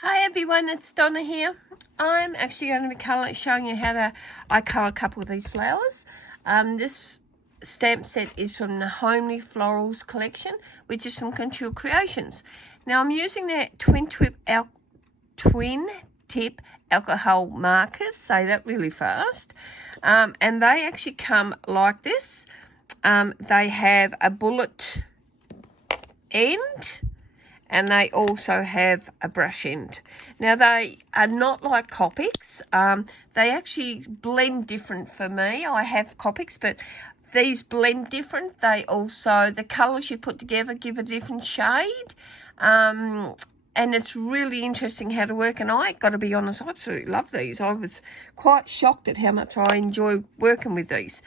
Hi everyone, it's Donna here. I'm actually going to be showing you how I colour a couple of these flowers. This stamp set is from the Homely Florals collection, which is from Couture Creations. Now I'm using their twin tip alcohol markers, say that really fast, and they actually come like this. They have a bullet end, and they also have a brush end. Now they are not like Copics. They actually blend different for me. I have Copics, but these blend different. They also, the colours you put together give a different shade. And it's really interesting how to work. And I got to be honest, I absolutely love these. I was quite shocked at how much I enjoy working with these.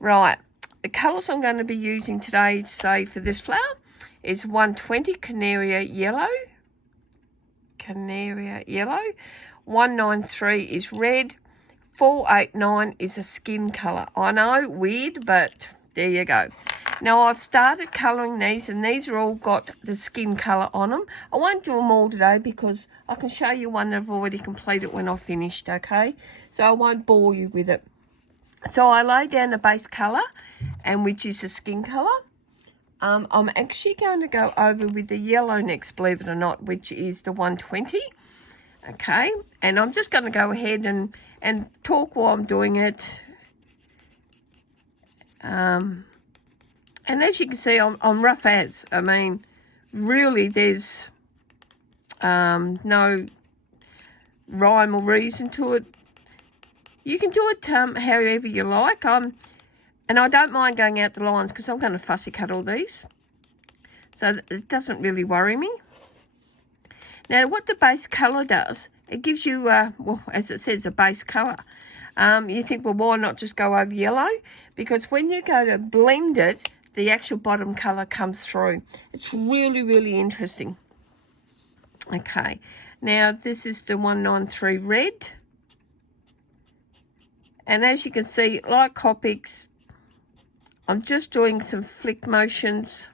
Right, the colours I'm going to be using today, say for this flower, is 120 Canary Yellow. 193 is red. 489 is a skin colour. I know, weird, but there you go. Now I've started colouring these, and these are all got the skin colour on them. I won't do them all today because I can show you one that I've already completed when I've finished, okay? So I won't bore you with it. So I lay down the base colour, and which is the skin colour. I'm actually going to go over with the yellow next, believe it or not, which is the 120. Okay, and I'm just going to go ahead and talk while I'm doing it. And as you can see, I'm rough as. I mean, really, there's no rhyme or reason to it. You can do it however you like. And I don't mind going out the lines because I'm going to fussy cut all these. So it doesn't really worry me. Now, what the base colour does, it gives you, well, as it says, a base colour. You think, well, why not just go over yellow? Because when you go to blend it, the actual bottom colour comes through. It's really, really interesting. Okay, now this is the 193 red. And as you can see, like Copics, I'm just doing some flick motions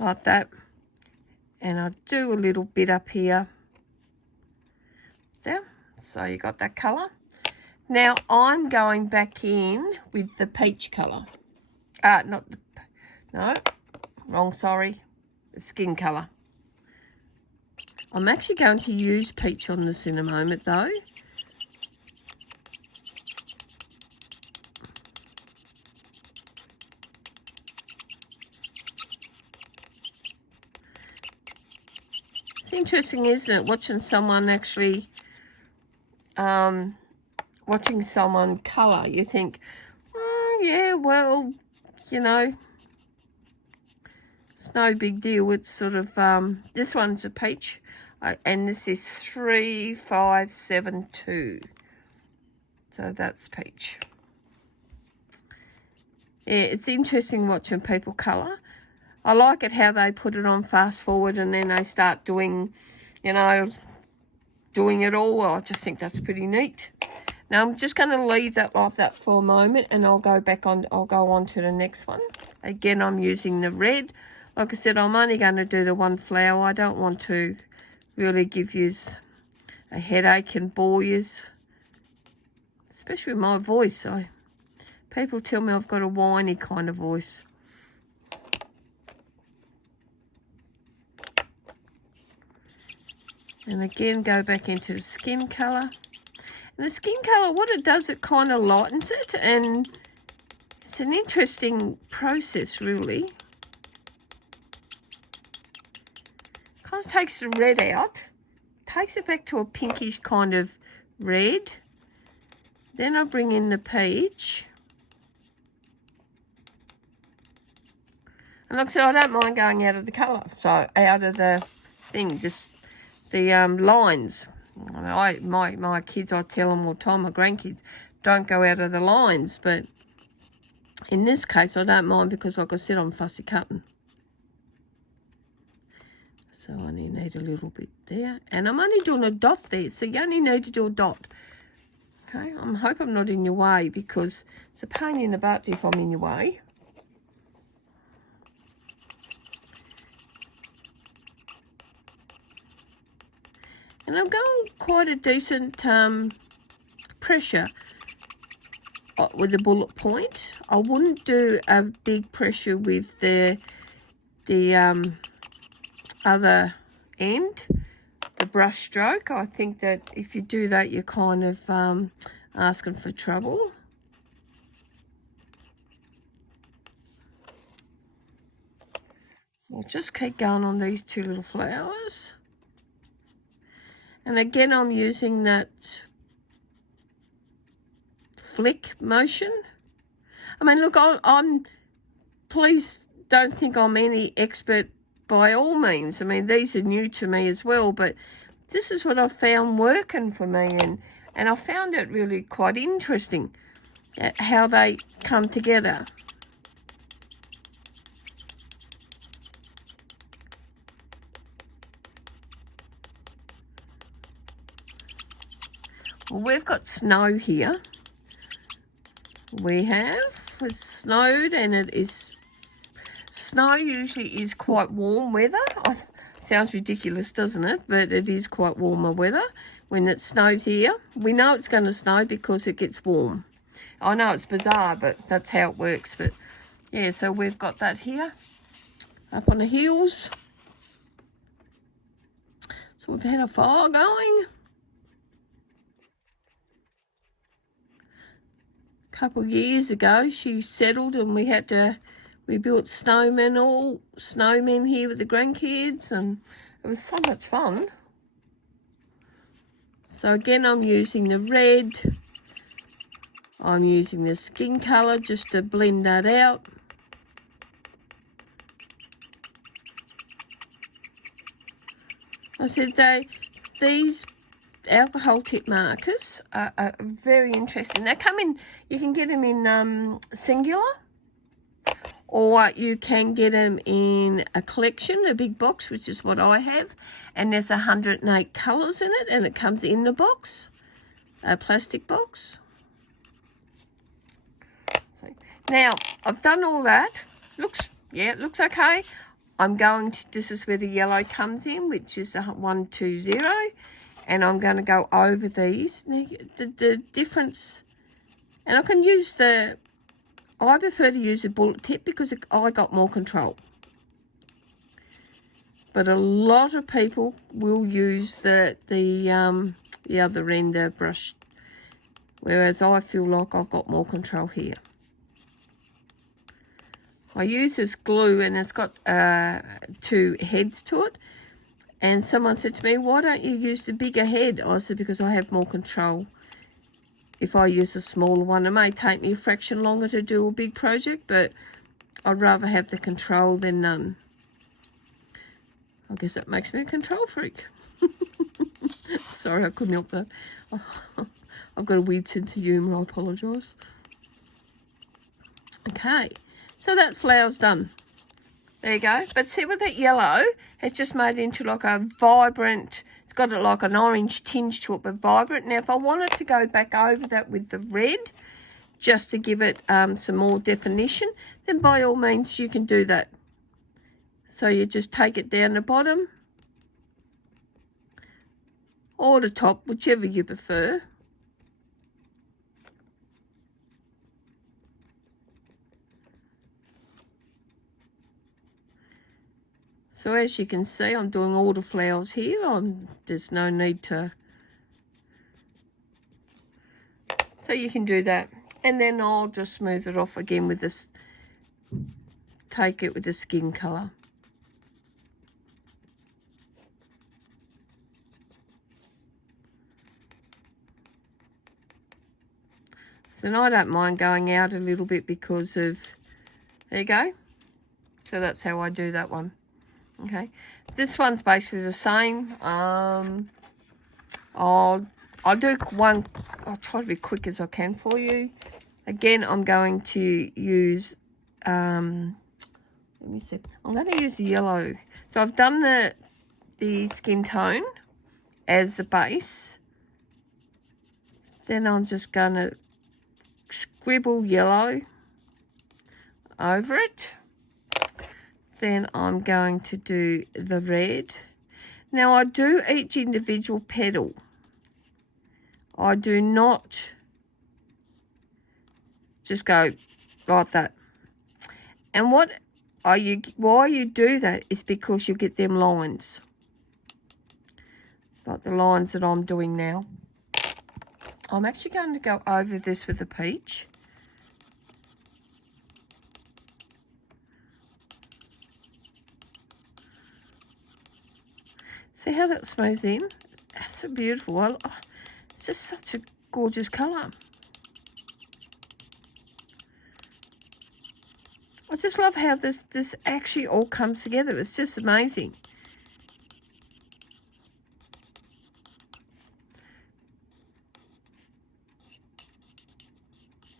like that, and I do a little bit up here there. So you got that colour. Now I'm going back in with the peach colour. The skin colour. I'm actually going to use peach on this in a moment though. It's interesting, isn't it, watching someone actually, watching someone colour. You think, oh, yeah, well, you know, it's no big deal. It's sort of, this one's a peach, and this is 3572. So that's peach. Yeah, it's interesting watching people colour. I like it how they put it on fast forward and then they start doing, you know, doing it all. I just think that's pretty neat. Now I'm just going to leave that like that for a moment, and I'll go on to the next one. Again, I'm using the red. Like I said, I'm only going to do the one flower. I don't want to really give you a headache and bore you, especially with my voice. People tell me I've got a whiny kind of voice. And again, go back into the skin colour. And the skin colour, what it does, it kind of lightens it. And it's an interesting process, really. Kind of takes the red out. Takes it back to a pinkish kind of red. Then I bring in the peach. And like I said, I don't mind going out of the colour. So, out of the thing, just the lines. My kids, I tell them all the time, my grandkids, don't go out of the lines. But in this case, I don't mind because, like I said, I'm fussy cutting. So I only need a little bit there. And I'm only doing a dot there. So you only need to do a dot. Okay, I hope I'm not in your way because it's a pain in the butt if I'm in your way. And I'm going quite a decent pressure with the bullet point. I wouldn't do a big pressure with the other end, the brush stroke. I think that if you do that, you're kind of asking for trouble. So I'll just keep going on these two little flowers. And again, I'm using that flick motion. I mean, look, I'm please don't think I'm any expert by all means. I mean, these are new to me as well, but this is what I've found working for me, and I found it really quite interesting how they come together. Well, we've got snow here. It's snowed, and it is, snow usually is quite warm weather. Sounds ridiculous, doesn't it? But it is quite warmer weather when it snows here. We know it's going to snow because it gets warm. I know it's bizarre, but that's how it works. But yeah, so we've got that here up on the hills. So we've had a fire going. Couple of years ago, she settled, and we built snowmen here with the grandkids, and it was so much fun. So again, I'm using the red, I'm using the skin color just to blend that out. I said these alcohol tip markers are very interesting. They come in, you can get them in singular, or you can get them in a collection, a big box, which is what I have, and there's 108 colours in it, and it comes in the box, a plastic box. So, now I've done all that. It looks okay. I'm going to, this is where the yellow comes in, which is a 120. And I'm going to go over these. Now, the difference, and I can use I prefer to use a bullet tip because I got more control. But a lot of people will use the other end, the brush, whereas I feel like I've got more control here. I use this glue, and it's got 2 heads to it. And someone said to me, why don't you use the bigger head? I said, because I have more control. If I use a smaller one, it may take me a fraction longer to do a big project, but I'd rather have the control than none. I guess that makes me a control freak. Sorry, I couldn't help that. I've got a weird sense of humour, I apologise. Okay, so that flower's done. There you go. But see, with that yellow, it's just made into like a vibrant, it's got like an orange tinge to it, but vibrant. Now, if I wanted to go back over that with the red, just to give it some more definition, then by all means you can do that. So you just take it down the bottom, or the top, whichever you prefer. So as you can see, I'm doing all the flowers here. There's no need to. So you can do that. And then I'll just smooth it off again with this, take it with the skin colour. Then I don't mind going out a little bit because of, there you go. So that's how I do that one. Okay, this one's basically the same. I'll do one. I'll try to be quick as I can for you. Again, I'm going to use. Let me see. I'm going to use the yellow. So I've done the skin tone as the base. Then I'm just going to scribble yellow over it. Then I'm going to do the red. Now I do each individual petal. I do not just go like that. And why you do that is because you get them lines. Like the lines that I'm doing now. I'm actually going to go over this with the peach. See how that smooths in? That's so beautiful. It's just such a gorgeous colour. I just love how this actually all comes together. It's just amazing.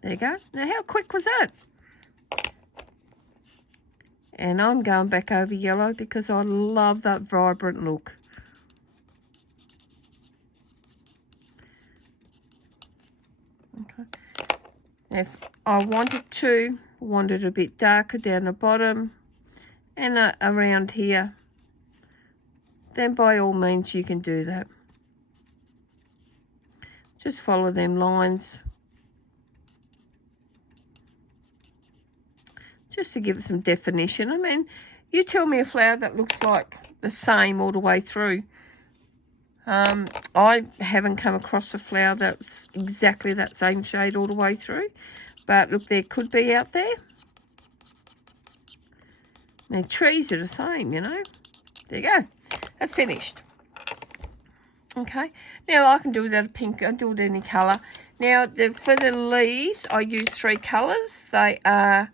There you go. Now, how quick was that? And I'm going back over yellow because I love that vibrant look. Okay. If I wanted a bit darker down the bottom and around here, then by all means you can do that. Just follow them lines. Just to give it some definition. I mean, you tell me a flower that looks like the same all the way through. I haven't come across a flower that's exactly that same shade all the way through. But look, there could be out there. Now, trees are the same, you know. There you go. That's finished. Okay. Now, I can do without a pink. I can do it any colour. Now, for the leaves, I use 3 colours. They are...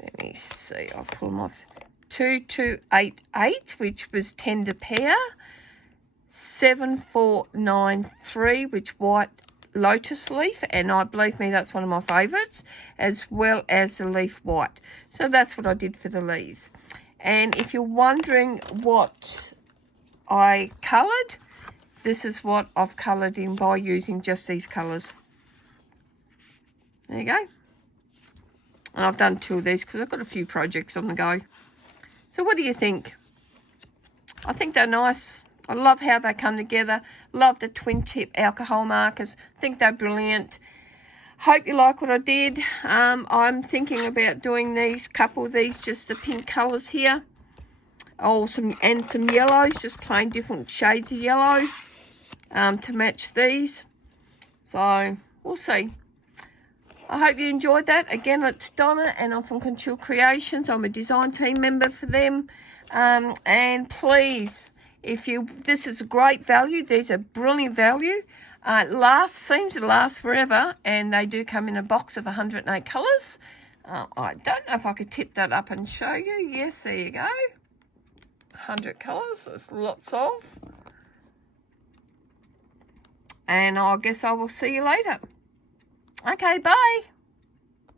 Let me see, I'll pull them off. 2288, which was tender pear. 7493, which white lotus leaf, and I believe me, that's one of my favourites, as well as the leaf white. So that's what I did for the leaves. And if you're wondering what I coloured, this is what I've coloured in by using just these colours. There you go. And I've done 2 of these because I've got a few projects on the go. So what do you think? I think they're nice. I love how they come together. Love the twin tip alcohol markers. think they're brilliant. Hope you like what I did. I'm thinking about doing these, couple of these, just the pink colours here. Oh, some yellows, just plain different shades of yellow to match these. So we'll see. I hope you enjoyed that. Again, it's Donna and I'm from Couture Creations. I'm a design team member for them. And please, this is a great value. These are brilliant value. Seems to last forever, and they do come in a box of 108 colours. I don't know if I could tip that up and show you. Yes, there you go. 100 colours. There's lots of. And I guess I will see you later. Okay, bye.